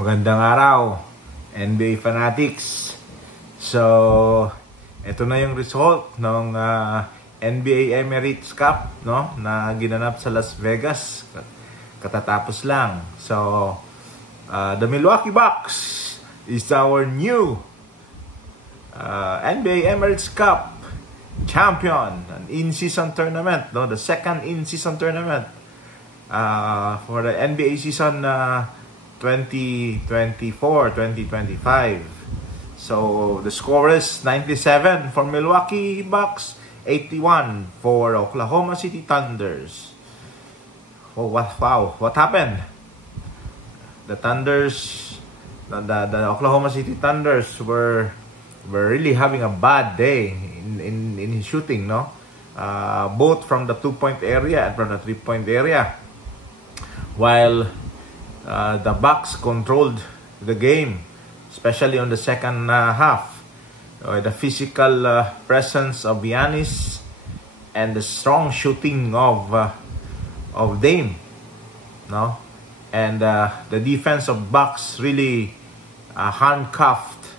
Magandang araw, NBA Fanatics. So, ito na yung result ng NBA Emirates Cup, no, na ginanap sa Las Vegas. Katatapos lang. So, the Milwaukee Bucks is our new NBA Emirates Cup champion, an in-season tournament, no, the second in-season tournament for the NBA season 2024-2025. So the score is 97 for Milwaukee Bucks, 81 for Oklahoma City Thunders. Oh, wow, what happened? The Thunders, the Oklahoma City Thunders were really having a bad day in shooting, no? Both from the 2-point area and from the 3-point area. While the Bucks controlled the game, especially on the second half. The physical presence of Giannis and the strong shooting of Dame, no, and the defense of Bucks really handcuffed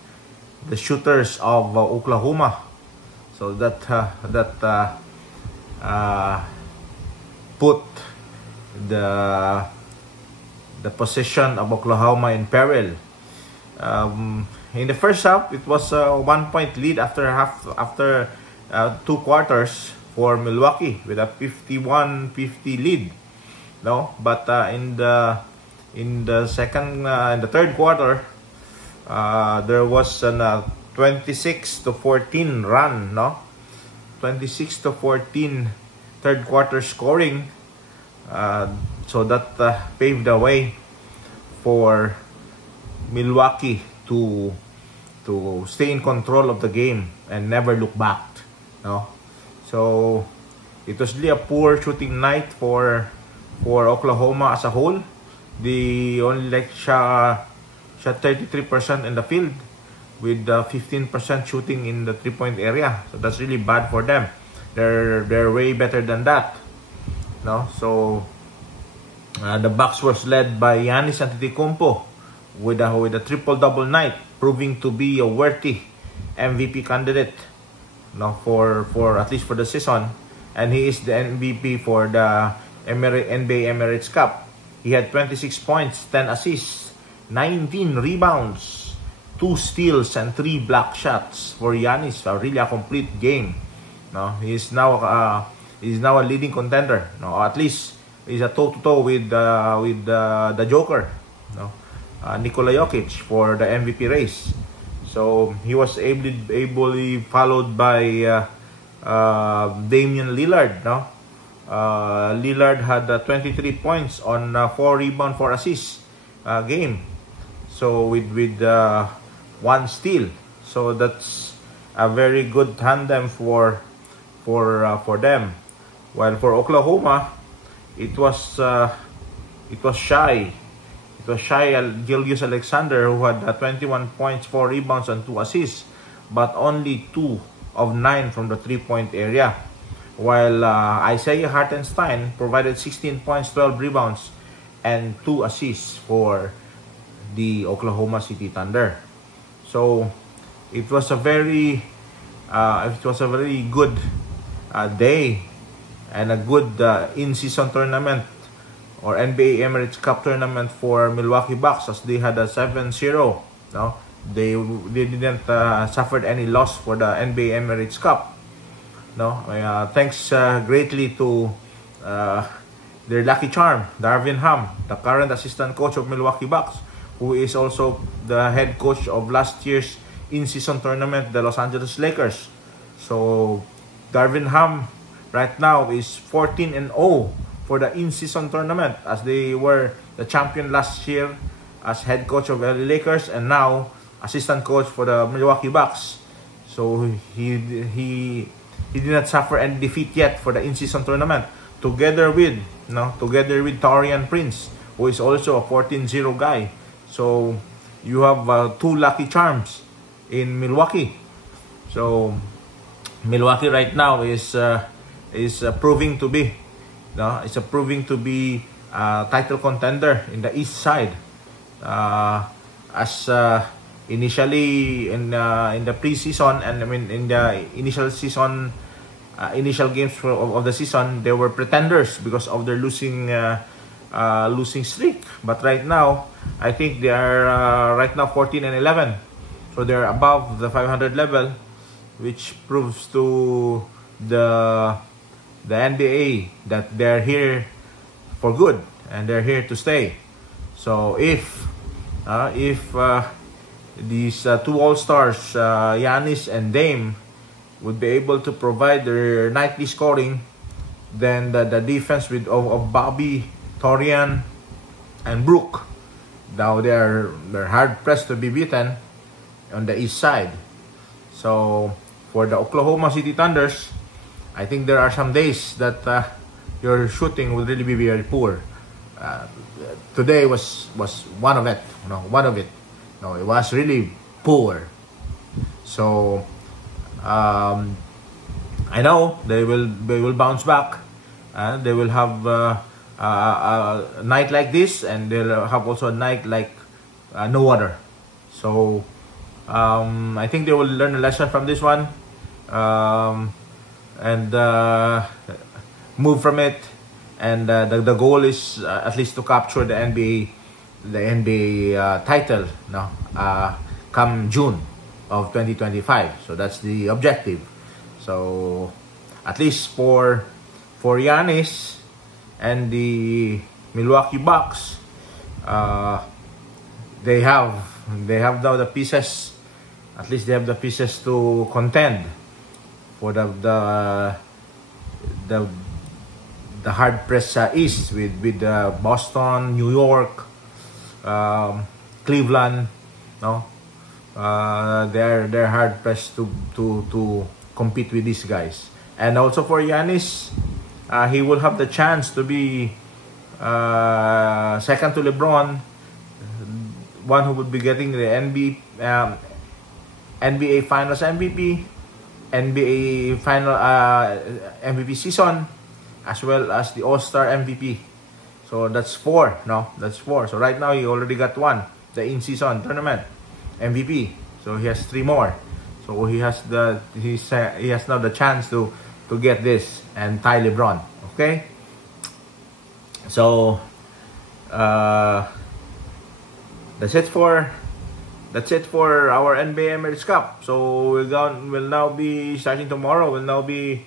the shooters of Oklahoma, so that put the position of Oklahoma in peril. In the first half, it was a 1-point lead after 2 quarters for Milwaukee with a 51-50 lead. No, but in the third quarter, there was a 26-14 run. No, 26-14 third quarter scoring. So that paved the way for Milwaukee to stay in control of the game and never look back. No, so it was really a poor shooting night for Oklahoma as a whole. They only shot 33% in the field with 15% shooting in the 3-point area. So that's really bad for them. They're way better than that. No, so the Bucks was led by Giannis Antetokounmpo with a triple-double night, proving to be a worthy MVP candidate, no, for at least for the season, and he is the MVP for the NBA Emirates Cup. He had 26 points, 10 assists, 19 rebounds, 2 steals, and 3 block shots for Giannis. Really a complete game. No, he's now a leading contender. No, at least he's a toe-to-toe with the Joker, no, Nikola Jokic, for the MVP race. So he was ably followed by Damian Lillard. No, Lillard had 23 points on 4 rebound, 4 assists game. So with 1 steal. So that's a very good tandem for them. While for Oklahoma, it was shy. It was shy Gilgeous Alexander, who had 21 points, 4 rebounds, and 2 assists, but only 2 of 9 from the 3-point area. While Isaiah Hartenstein provided 16 points, 12 rebounds, and 2 assists for the Oklahoma City Thunder. So it was a very good day and a good in-season tournament or NBA Emirates Cup tournament for Milwaukee Bucks, as they had a 7-0. No, they didn't suffered any loss for the NBA Emirates Cup. No, thanks greatly to their lucky charm, Darvin Ham, the current assistant coach of Milwaukee Bucks, who is also the head coach of last year's in-season tournament, the Los Angeles Lakers. So Darvin Ham right now is 14-0 for the in-season tournament, as they were the champion last year as head coach of LA Lakers and now assistant coach for the Milwaukee Bucks. So he did not suffer any defeat yet for the in-season tournament. Together with Taurean Prince, who is also a 14-0 guy. So you have 2 lucky charms in Milwaukee. So Milwaukee right now is proving to be a title contender in the East side. as initially in the preseason, and I mean in the initial season, initial games of the season, they were pretenders because of their losing streak. But right now, I think they are right now 14-11, so they're above the 500 level, which proves to the NBA that they're here for good and they're here to stay. So if these two All-Stars, Giannis and Dame, would be able to provide their nightly scoring, then the defense of Bobby, Torian, and Brook, now they're hard pressed to be beaten on the east side. So for the Oklahoma City Thunders, I think there are some days that your shooting will really be very poor. Today was one of it. No, it was really poor. So I know they will bounce back. They will have a night like this, and they'll have also a night like no other. So I think they will learn a lesson from this one, and move from it. And the goal is at least to capture the NBA title, come June of 2025. So that's the objective. So at least for Giannis and the Milwaukee Bucks, they have now the pieces. At least they have the pieces to contend for the hard press East with Boston, New York, Cleveland. They're hard pressed to compete with these guys. And also for Giannis, he will have the chance to be second to LeBron, one who would be getting the NBA Finals MVP, NBA Final MVP season, as well as the All-Star MVP. So that's four. That's four. So right now he already got one, the in-season tournament MVP. So he has three more. So he has now the chance to get this and tie LeBron. Okay. So that's it for our NBA Emirates Cup. So we'll now be starting tomorrow. We'll now be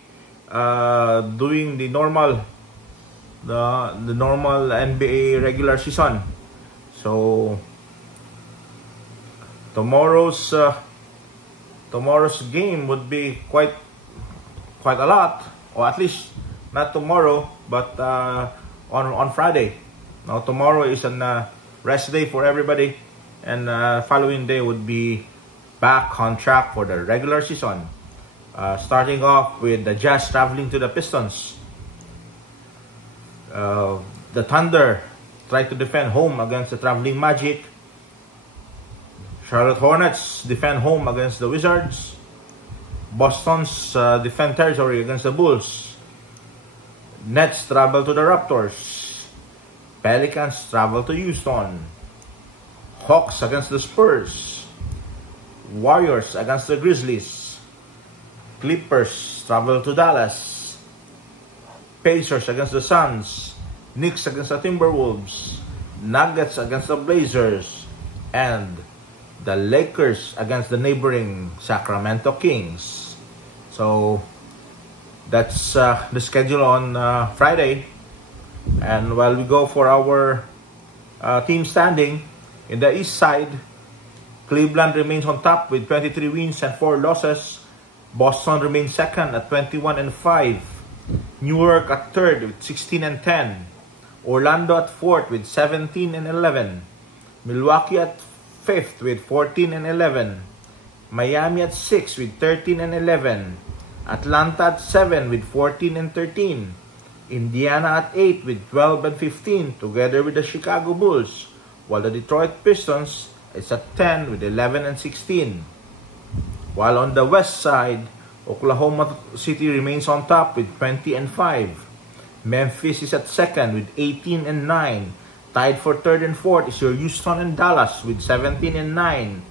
doing the normal NBA regular season. So tomorrow's game would be quite a lot, or at least not tomorrow, but on Friday. Now tomorrow is a rest day for everybody, and following day would be back on track for the regular season. Starting off with the Jazz traveling to the Pistons. The Thunder try to defend home against the traveling Magic. Charlotte Hornets defend home against the Wizards. Boston's defend territory against the Bulls. Nets travel to the Raptors. Pelicans travel to Houston. Hawks against the Spurs. Warriors against the Grizzlies. Clippers travel to Dallas. Pacers against the Suns. Knicks against the Timberwolves. Nuggets against the Blazers. And the Lakers against the neighboring Sacramento Kings. So that's the schedule on Friday. And while we go for our team standing, in the east side, Cleveland remains on top with 23 wins and 4 losses. Boston remains second at 21-5. New York at third with 16-10. Orlando at fourth with 17-11. Milwaukee at fifth with 14-11. Miami at sixth with 13-11. Atlanta at 7 with 14-13. Indiana at 8 with 12-15, together with the Chicago Bulls, while the Detroit Pistons is at 10 with 11-16. While on the west side, Oklahoma City remains on top with 20-5. Memphis is at second with 18-9. Tied for third and fourth is your Houston and Dallas with 17 and 9.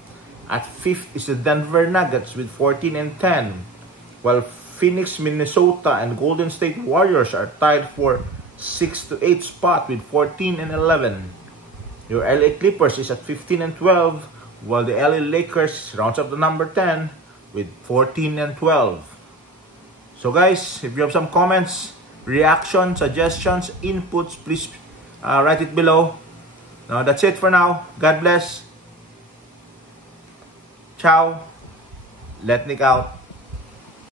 At fifth is the Denver Nuggets with 14 and 10. While Phoenix, Minnesota, and Golden State Warriors are tied for 6 to 8 spot with 14 and 11. Your LA Clippers is at 15 and 12, while the LA Lakers rounds up the number 10 with 14 and 12. So guys, if you have some comments, reactions, suggestions, inputs, please write it below. That's it for now. God bless. Ciao. Let Nick out.